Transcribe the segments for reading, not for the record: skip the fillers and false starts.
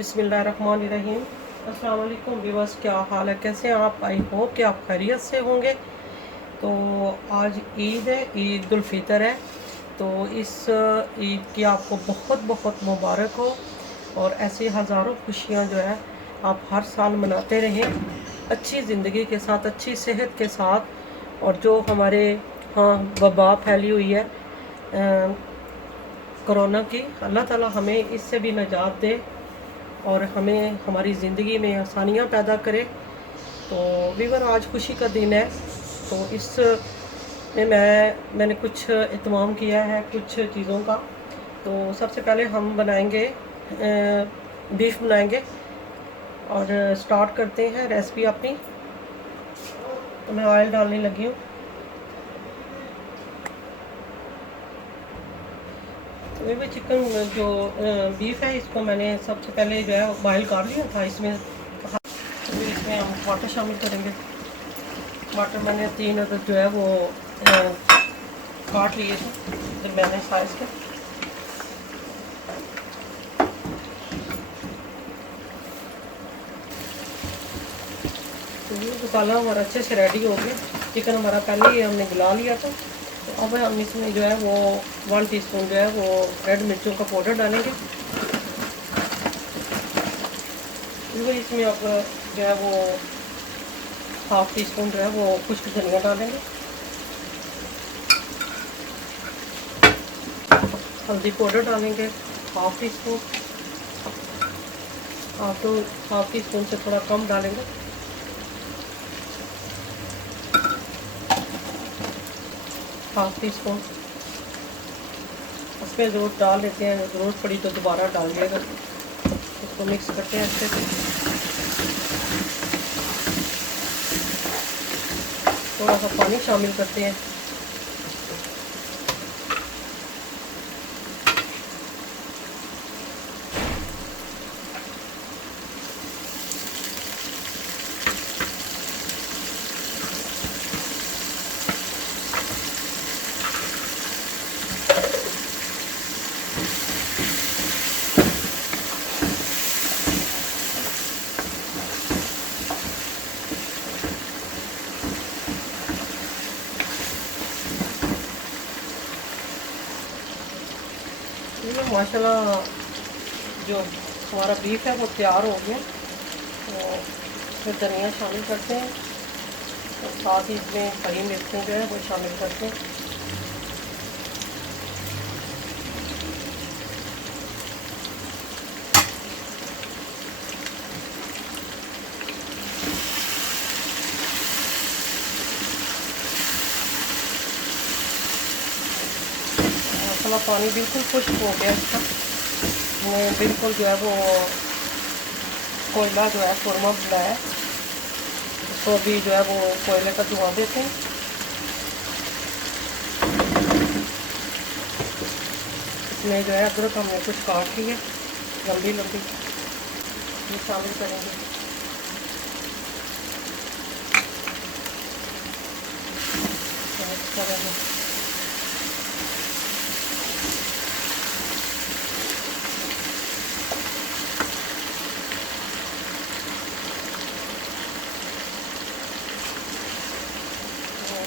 बिस्मिल्लाहिर्रहमानिर्रहीम। अस्सलाम वालेकुम व्यूअर्स, क्या हाल है, कैसे हैं आप? आई होप कि आप खैरियत से होंगे। तो आज ईद है, ईद उल फितर है। तो इस ईद की आपको बहुत बहुत मुबारक हो और ऐसी हज़ारों खुशियाँ जो है आप हर साल मनाते रहें, अच्छी ज़िंदगी के साथ, अच्छी सेहत के साथ। और जो हमारे हाँ वबा फैली हुई है कोरोना की, अल्लाह ताला हमें इससे भी निजात दे और हमें हमारी ज़िंदगी में आसानियाँ पैदा करे। तो वीवर आज खुशी का दिन है, तो इस में मैंने कुछ एहतमाम किया है कुछ चीज़ों का। तो सबसे पहले हम बनाएंगे बीफ बनाएंगे और स्टार्ट करते हैं रेसिपी अपनी। तो मैं ऑयल डालने लगी हूँ। तो ये भी चिकन जो बीफ है, इसको मैंने सबसे पहले जो है बॉयल कर लिया था। इसमें हम टमाटर शामिल करेंगे। टमाटर मैंने 3 अदद जो है वो काट लिए थे दरमियाने साइज़ के। तो ये मसाला हमारा अच्छे से रेडी हो गया। चिकन हमारा पहले ही हमने गला लिया था। तो अब हम इसमें जो है वो 1 टीस्पून जो है वो रेड मिर्चों का पाउडर डालेंगे। इसमें अब जो है वो 1/2 टीस्पून जो है वो खुश्क धनिया डालेंगे। हल्दी पाउडर डालेंगे 1/2 टीस्पून। 1/2 टीस्पून से थोड़ा कम डालेंगे। 1/2 टीस्पून उसमें ज़रूर डाल लेते हैं, ज़रूरत पड़ी तो दोबारा डालिएगा। इसको मिक्स करते हैं अच्छे से। थोड़ा सा पानी शामिल करते हैं। ये माशाल्लाह जो हमारा बीफ है वो तैयार हो गया। तो फिर धनिया शामिल करते हैं और साथ ही इसमें हरी मिर्चें जो है वो शामिल करते हैं। मसाला पानी बिल्कुल खुश्क हो गया इसका। वो बिल्कुल जो है वो कोयला जो है खुरमा बनाया, इसको भी जो है वो कोयले का धुआं देते हैं। इसमें जो है अदरक हमने कुछ काट ली है लंबी लंबी, ये शामिल करेंगे।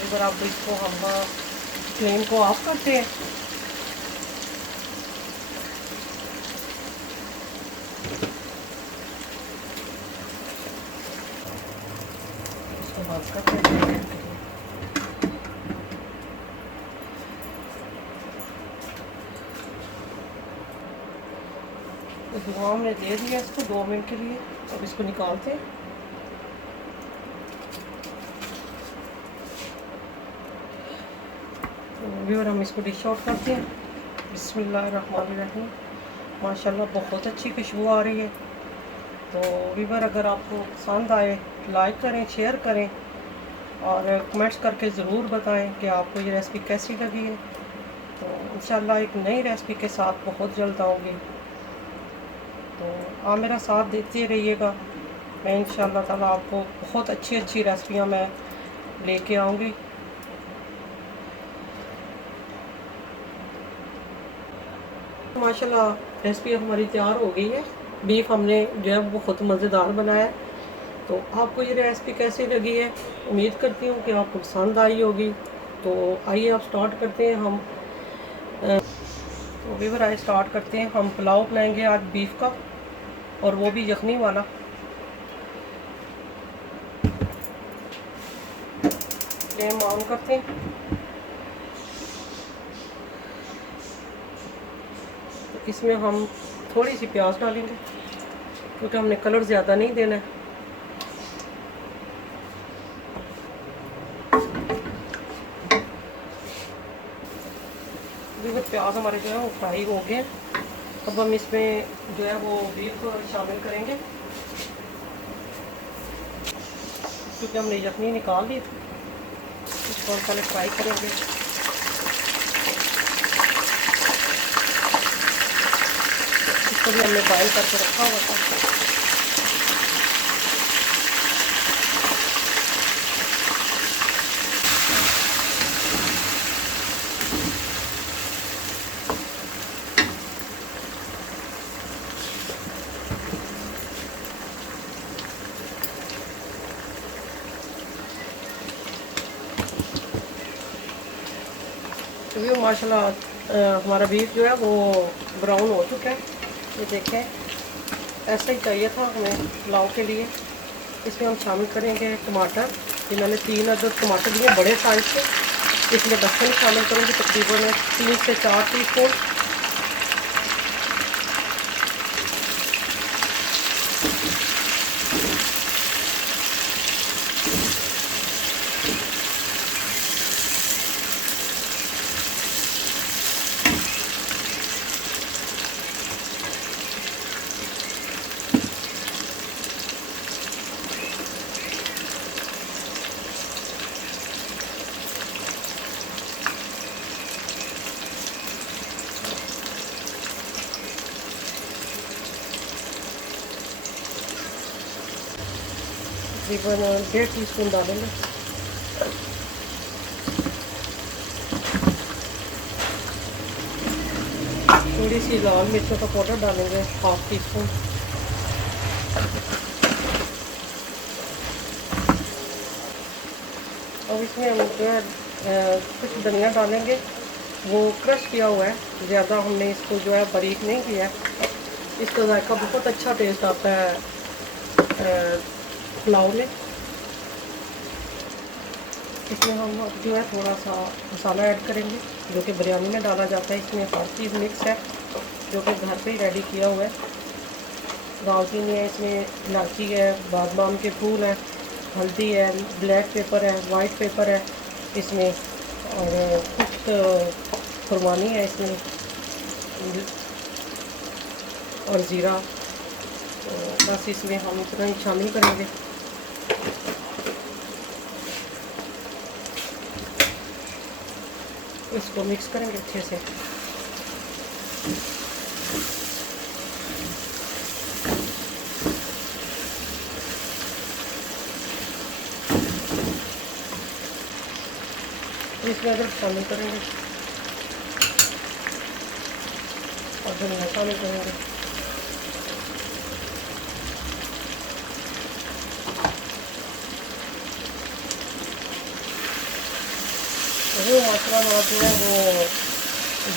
अगर आप इसको हम फ्लेम को ऑफ करते हैं। इसको बंद करते हैं। तो धुआं हमने दे दिया इसको 2 मिनट के लिए। अब इसको निकालते हैं। व्यूअर हम इसको डिश आउट करते हैं। बिस्मिल्लाहिर्रहमानिर्रहीम। माशाल्लाह बहुत अच्छी खुशबू आ रही है। तो व्यूअर अगर आपको पसंद आए लाइक करें, शेयर करें और कमेंट्स करके ज़रूर बताएं कि आपको ये रेसिपी कैसी लगी है। तो इंशाल्लाह एक नई रेसिपी के साथ बहुत जल्द आऊँगी। तो आप मेरा साथ देते रहिएगा। मैं इंशाल्लाह ताला आपको बहुत अच्छी अच्छी रेसिपियाँ मैं लेके आऊँगी। माशाल्लाह रेसिपी हमारी तैयार हो गई है। बीफ हमने जो है वो बहुत मज़ेदार बनाया है। तो आपको ये रेसिपी कैसी लगी है, उम्मीद करती हूँ कि आपको पसंद आई होगी। तो आइए आप स्टार्ट करते हैं। हम तो व्यूअर आइए स्टार्ट करते हैं। हम पुलाव बनाएंगे आज बीफ का, और वो भी यखनी वाला। फ्लेम ऑन करते हैं। तो इसमें हम थोड़ी सी प्याज डालेंगे क्योंकि हमने कलर ज़्यादा नहीं देना है। देखो प्याज हमारे जो है वो फ्राई हो गए। अब हम इसमें जो है वो बीफ शामिल करेंगे क्योंकि हमने यखनी निकाल दी। इसको हम पहले फ्राई करेंगे। इसको भी हमने बॉयल करके रखा हुआ था। तो माशाल्लाह हमारा बीफ जो है वो ब्राउन हो चुका है। ये देखें, ऐसा ही चाहिए था हमें पुलाव के लिए। इसमें हम शामिल करेंगे टमाटर। ये मैंने 3 अदद टमाटर लिए बड़े साइज़ के। इसमें लहसुन शामिल करेंगे तकरीबन 3 से 4 टीस्पून। तकरीबन 1.5 टीस्पून डालेंगे। थोड़ी सी लाल मिर्चों का पाउडर डालेंगे 1/2 टीस्पून। और इसमें हम जो है कुछ धनिया डालेंगे, वो क्रश किया हुआ है। ज़्यादा हमने इसको जो है बारीक नहीं किया है। इसका जायका बहुत अच्छा टेस्ट आता है पुलाव में। इसमें हम जो है थोड़ा सा मसाला ऐड करेंगे जो कि बिरयानी में डाला जाता है। इसमें हर चीज़ मिक्स है जो कि घर पे ही रेडी किया हुआ है। दालचीनी है, इसमें इलायची है, बादाम के फूल है, हल्दी है, ब्लैक पेपर है, वाइट पेपर है इसमें, और कुछ खुरमानी है इसमें, और ज़ीरा। तो बस इसमें हम इतना ही शामिल करेंगे। इसको मिक्स करेंगे अच्छे से। इसमें अदरक शामिल करेंगे और धनिया शामिल करेंगे। वो मसाला हमारा जो है वो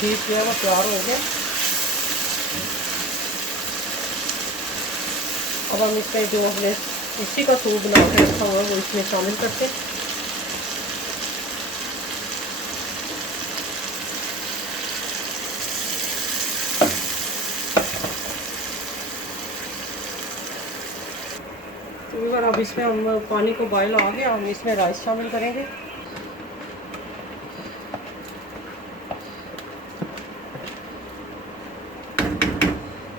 बीफ जो है वो तैयार हो गया। अब हम इसमें जो हमने इसी का सूप बना के रखा हुआ है वो इसमें शामिल करते हैं। तो अगर अब इसमें हम पानी को बॉयल आ गया, हम इसमें राइस शामिल करेंगे।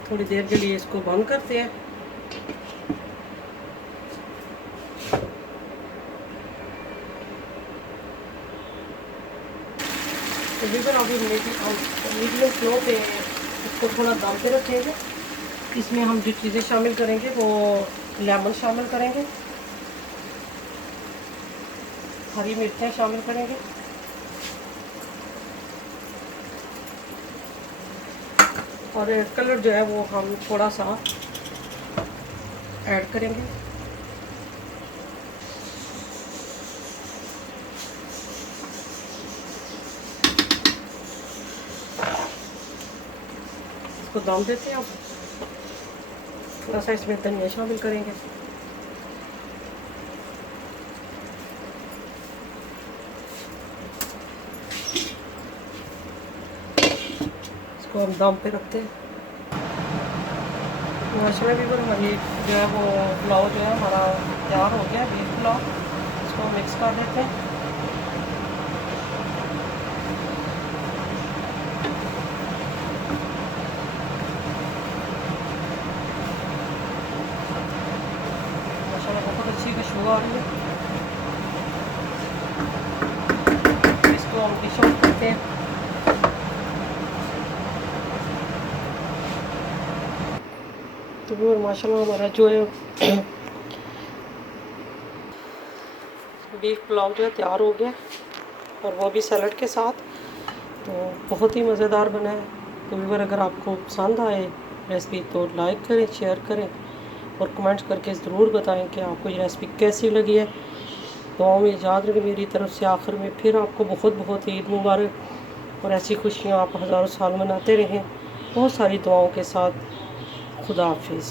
थोड़ी देर के लिए इसको बंद करते हैं। तकरीबन अभी मीडियम फ्लो पे इसको थोड़ा दम पे रखेंगे। इसमें हम जो चीज़ें शामिल करेंगे वो लेमन शामिल करेंगे, हरी मिर्चें शामिल करेंगे, और कलर जो है वो हम थोड़ा सा ऐड करेंगे। इसको दम देते हैं। अब थोड़ा सा इसमें धनिया शामिल करेंगे। इसको हम दम पे रखते हैं। माशाल्लाह भी हमारी जो है वो पुलाव जो है हमारा तैयार हो गया, बीफ पुलाव। इसको मिक्स कर देते हैं। माशाल्लाह बहुत अच्छी खुशबू आ रही है। इसको हम डिश आउट करते हैं। तो वो माशाल्लाह हमारा जो है बीफ पुलाव जो है तैयार हो गया, और वो भी सैलड के साथ। तो बहुत ही मज़ेदार बना है। तो व्यूअर अगर आपको पसंद आए रेसिपी तो लाइक करें, शेयर करें और कमेंट्स करके ज़रूर बताएं कि आपको ये रेसिपी कैसी लगी है। दुआओं में याद रखें मेरी तरफ से। आखिर में फिर आपको बहुत बहुत ईद मुबारक, और ऐसी खुशियाँ आप हज़ारों साल मनाते रहें बहुत सारी दुआओं के साथ। खुदा हाफिज़।